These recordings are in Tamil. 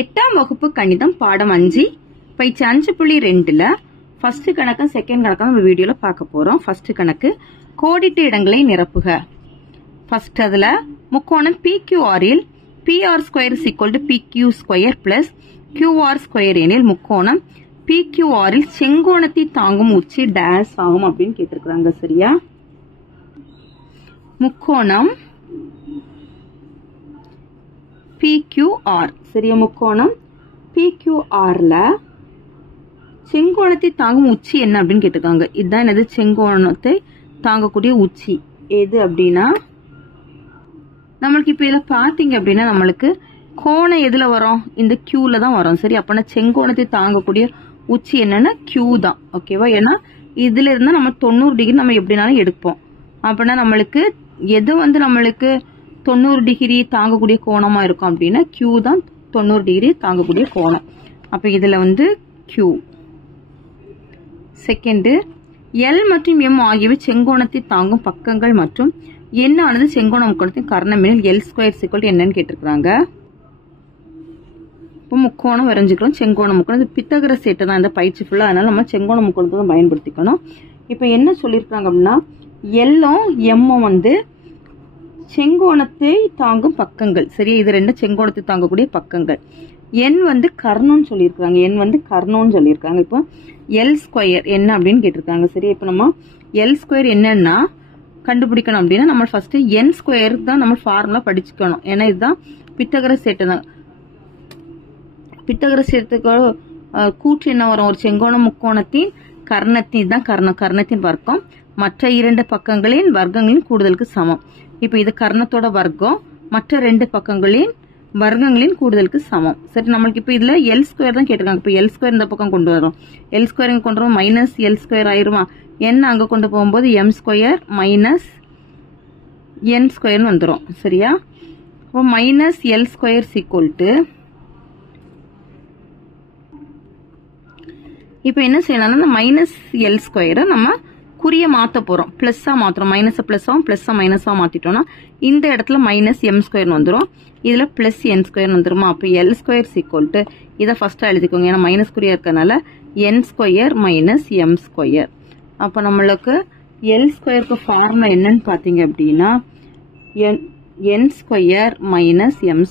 எட்டாம் வகுப்பு கணிதம் பாடம் 5 பயிற்சி 5.2ல ஃபர்ஸ்ட் கணக்கு செகண்ட் கணக்கு நம்ம வீடியோல பார்க்க போறோம். ஃபர்ஸ்ட் கணக்கு கோடிட்ட இடங்களை நிரப்புக. ஃபர்ஸ்ட் அதுல முக்கோணம் PQR இல் PR² PQ² பிளஸ் QR² எனில் முக்கோணம் PQR இல் செங்கோணத்தை தாங்கும் உச்சி டேஸ் ஆகும் அப்படின்னு கேட்டிருக்காங்க. சரியா? முக்கோணம் PQR சரியா? முக்கோணம் PQRல செங்கோணத்தை தாங்கும் உச்சி என்ன அப்படின்னு கேட்டிருக்காங்க. இதுதான் என்னது? செங்கோணத்தை தாங்கக்கூடிய உச்சி எது அப்படின்னா நம்மளுக்கு இப்ப இதை பாத்தீங்க அப்படின்னா நம்மளுக்கு கோணம் எதுல வரும்? இந்த Qல தான் வரும். சரி, அப்பனா செங்கோணத்தை தாங்கக்கூடிய உச்சி என்னன்னா Q தான். ஓகேவா? ஏன்னா இதுல இருந்தா நம்ம 90 டிகிரி நம்ம எப்படினாலும் எடுப்போம். அப்படின்னா நம்மளுக்கு எது நம்மளுக்கு 90 டிகிரி தாங்கக்கூடிய கோணமா இருக்கும் அப்படின்னா Q தான் 90 டிகிரி தாங்கக்கூடிய கோணம். அப்ப இதுல Q. செகண்ட், L மற்றும் M ஆகியவை செங்கோணத்தை தாங்கும் பக்கங்கள் மற்றும் என்ன ஆனது செங்கோண முக்கோணத்தின் கர்ணம் எனில் L² என்னன்னு கேட்டிருக்காங்க. இப்போ முக்கோணம் வரைஞ்சுக்கிறோம். செங்கோண முக்கோணம் பித்தகரஸ் சேட்டை தான் இந்த பயிற்சி ஃபுல்லா. அதனால நம்ம செங்கோண முக்கோணத்தை தான் பயன்படுத்திக்கணும். இப்போ என்ன சொல்லியிருக்காங்க அப்படின்னா Lம் Mம் செங்கோணத்தை தாங்கும் பக்கங்கள். சரியா? இது ரெண்டு செங்கோணத்தை தாங்கக்கூடிய பக்கங்கள். N கர்ணம்னு சொல்லியிருக்காங்க. N கர்ணம்னு சொல்லியிருக்காங்க. இப்போ L² என்ன அப்படின்னு கேட்டிருக்காங்க. சரி, இப்போ நம்ம L² என்னன்னா கண்டுபிடிக்கணும் அப்படின்னா நம்ம ஃபர்ஸ்ட் N² தான் நம்ம ஃபார்முலா படிச்சுக்கணும். ஏன்னா இதுதான் பித்தகரஸ் சேட்டை தான். பித்தகரஸ் சேட்டுக்கு கூற்று என்ன வரும்? ஒரு செங்கோண முக்கோணத்தின் கர்ணத்தின் தான் கர்ணத்தின் வர்க்கம் மற்ற இரண்டு பக்கங்களின் வர்க்கங்களின் கூடுதலுக்கு சமம். இப்ப இது கர்ணத்தோட வர்க்கம் மற்ற ரெண்டு பக்கங்களின் வர்க்கங்களின் கூடுதலுக்கு சமம். சரி, நம்மளுக்கு இப்ப இதுல L² தான் கேட்டிருக்காங்க. இப்ப L² இந்த பக்கம் கொண்டு வரோம். L² இங்க கொண்டு வரோம், மைனஸ் L² ஆயிருமா? N அங்க கொண்டு போகும்போது M² மைனஸ் N² வந்துடும். சரியா? இப்போ மைனஸ் L² சீக்வல் டு இப்ப என்ன செய்யலாம்? இந்த மைனஸ் L² நம்ம குறிய மாத்த போறோம். பிளஸ்ஸா மாத்துறோம். மைனஸ் பிளஸ்ஸாவும் பிளஸ் மைனஸா மாத்திட்டோம்னா இந்த இடத்துல மைனஸ் M² வந்துடும். இதுல பிளஸ் N² வந்துருமா? அப்ப L² சீக்வல் டு இதை ஃபர்ஸ்ட் எழுதிக்கோங்க. ஏன்னா மைனஸ் குறியா இருக்கனால N² மைனஸ் M². அப்ப நம்மளுக்கு L² ஃபார்முலா என்னன்னு பாத்தீங்க அப்படின்னா N² மைனஸ் M².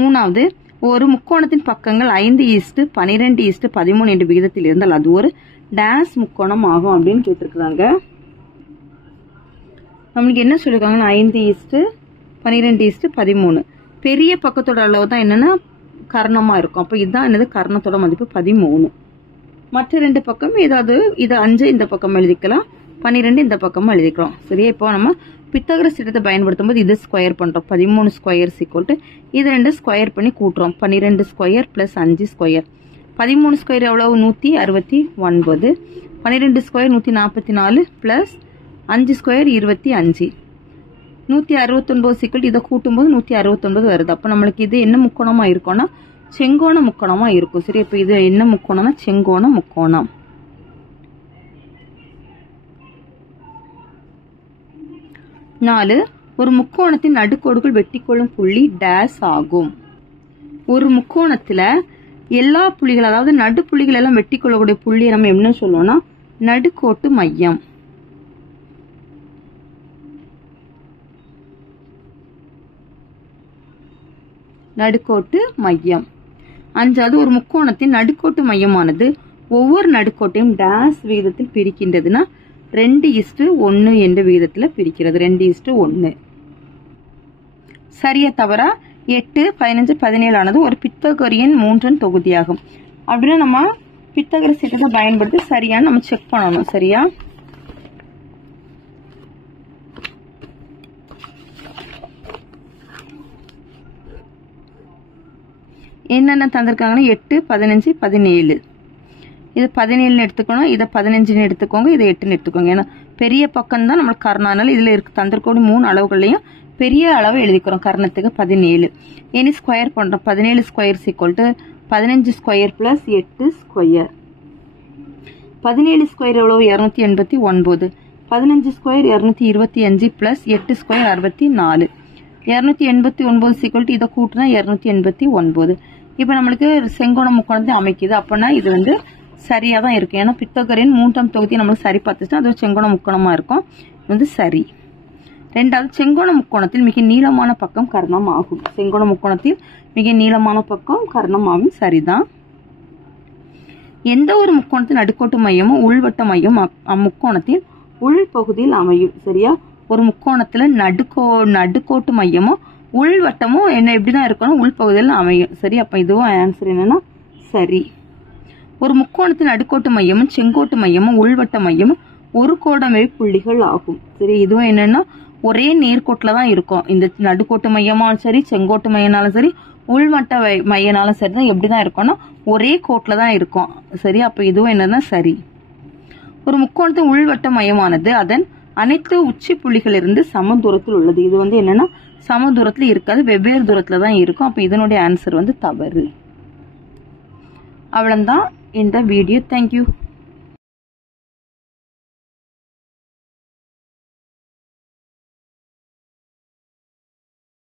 மூணாவது, ஒரு முக்கோணத்தின் பக்கங்கள் 5:12:13 என்ற விகிதத்தில் இருந்தால் அது ஒரு டேஸ் முக்கோணம் ஆகும் அப்படின்னு கேட்டிருக்காங்க. நம்மளுக்கு என்ன சொல்லிருக்காங்கன்னா 5:12:13 பெரிய பக்கத்தோட அளவு தான் என்னன்னா கர்ணமா இருக்கும். அப்ப இதுதான் என்னது? கர்ணத்தோட மதிப்பு 13. மற்ற ரெண்டு பக்கம் ஏதாவது இது 5 இந்த பக்கம் எழுதிக்கலாம், 12 இந்த பக்கமும் எழுதிக்கிறோம். சரியா? இப்போ நம்ம பித்தகரஸ் சட்டத்தை பயன்படுத்தும் போது இது ஸ்கொயர் பண்றோம். 13² சீக்வல் டு இது ரெண்டு ஸ்கொயர் பண்ணி கூட்டுறோம். 12² பிளஸ் 5². 13² எவ்வளவு? 169. 12² 144 பிளஸ் 5² 25. 169 சீக்வல் இதை கூட்டும் போது 169 வருது. அப்ப நம்மளுக்கு இது என்ன முக்கோணமா இருக்கும்னா செங்கோண முக்கோணமா இருக்கும். சரி, இப்ப இது என்ன முக்கோணம்னா செங்கோண முக்கோணம். 4, ஒரு முக்கோணத்தின் நடுக்கோடுகள் வெட்டிக்கொள்ளும் புள்ளி டேஸ் ஆகும். ஒரு முக்கோணத்துல எல்லா புள்ளிகள் அதாவது நடுப்புள்ளிகள் எல்லாம் வெட்டிக்கொள்ளக்கூடிய புள்ளியை நம்ம என்ன சொல்லுவோம்னா நடுக்கோட்டு மையம். நடுக்கோட்டு மையம். 5வது, ஒரு முக்கோணத்தின் நடுக்கோட்டு மையமானது ஒவ்வொரு நடுக்கோட்டையும் டேஸ் விகிதத்தில் பிரிக்கின்றதுன்னா 2:1 என்ற விகிதத்துல பிரிக்கிறது. 2:1. சரியா தவறா? 8, 15, 17 ஆனது ஒரு பித்தகோரியன் 3 தொகுதியாகும். அப்படின்னா நம்ம பித்தகரஸ் சட்டத்தை பயன்படுத்தி சரியான்னு நம்ம செக் பண்ணணும். சரியா? என்னென்ன தந்திருக்காங்கன்னா 8, 15, 17. இது 17 எடுத்துக்கணும், இதை 15 எடுத்துக்கோங்க, இதை 8 எடுத்துக்கோங்க. ஏன்னா பெரிய பக்கம் தான் நம்மளுக்கு கர்ணம். அதனால இதுல இருக்கு தந்திருக்கக்கூடிய 3 அளவுகளையும் பெரிய அளவு எழுதிக்கிறோம். கர்ணத்துக்கு 17. இனி ஸ்கொயர் பண்றோம். 17² சீக்வல் டு 15² பிளஸ் 8². 17² எவ்வளவு? 289. 15² 225 பிளஸ் 8² 64. 289 இதை கூட்டினா 289. இப்போ நம்மளுக்கு செங்கோண முக்கோணத்தை அமைக்குது. அப்படின்னா இது வந்து சரியா தான் இருக்கு. ஏன்னா பித்தகரின் 3ஆம் தொகுதியை நம்மளுக்கு சரி பார்த்துச்சுன்னா அது செங்கோண முக்கோணமா இருக்கும். இது வந்து சரி. ரெண்டாவது, செங்கோண முக்கோணத்தில் மிக நீளமான பக்கம் கர்ணம் ஆகும். செங்கோண முக்கோணத்தில் மிக நீளமான பக்கம் கர்ணம் ஆகும். சரிதான். எந்த ஒரு முக்கோணத்தின் நடுக்கோட்டு மையமும் உள்வட்ட மையம் அம்முக்கோணத்தின் உள்பகுதியில் அமையும். சரியா? ஒரு முக்கோணத்துல நடுக்கோட்டு மையமும் உள்வட்டமும் எப்படிதான் இருக்கணும், உள்பகுதியில் அமையும். சரி, அப்ப இதுவும் ஆன்சர் என்னன்னா சரி. ஒரு முக்கோணத்தின் நடுக்கோட்டு மையமும் செங்கோட்டு மையமும் உள்வட்ட மையமும் ஒரு கோடமை புள்ளிகள் ஆகும். சரி, இதுவும் என்னன்னா ஒரே நேர்கோட்டில் தான் இருக்கும். இந்த நடுக்கோட்டு மையமாலும் சரி, செங்கோட்டு மையனாலும் சரி, உள்வட்ட மையனாலும் சரி தான் எப்படிதான் இருக்கும்னா ஒரே கோட்டில் தான் இருக்கும். சரி, அப்ப இதுவும் என்னன்னா சரி. ஒரு முக்கோணத்தின் உள்வட்ட மையமானது அதன் அனைத்து உச்சி புள்ளிகளிலிருந்து சம தூரத்தில் உள்ளது. இது வந்து என்னன்னா சம தூரத்துல இருக்காது, வெவ்வேறு தூரத்துல தான் இருக்கும். அப்ப இதனுடைய ஆன்சர் வந்து தவறு. அவ்வளவுதான் இந்த வீடியோ. தேங்க்யூ.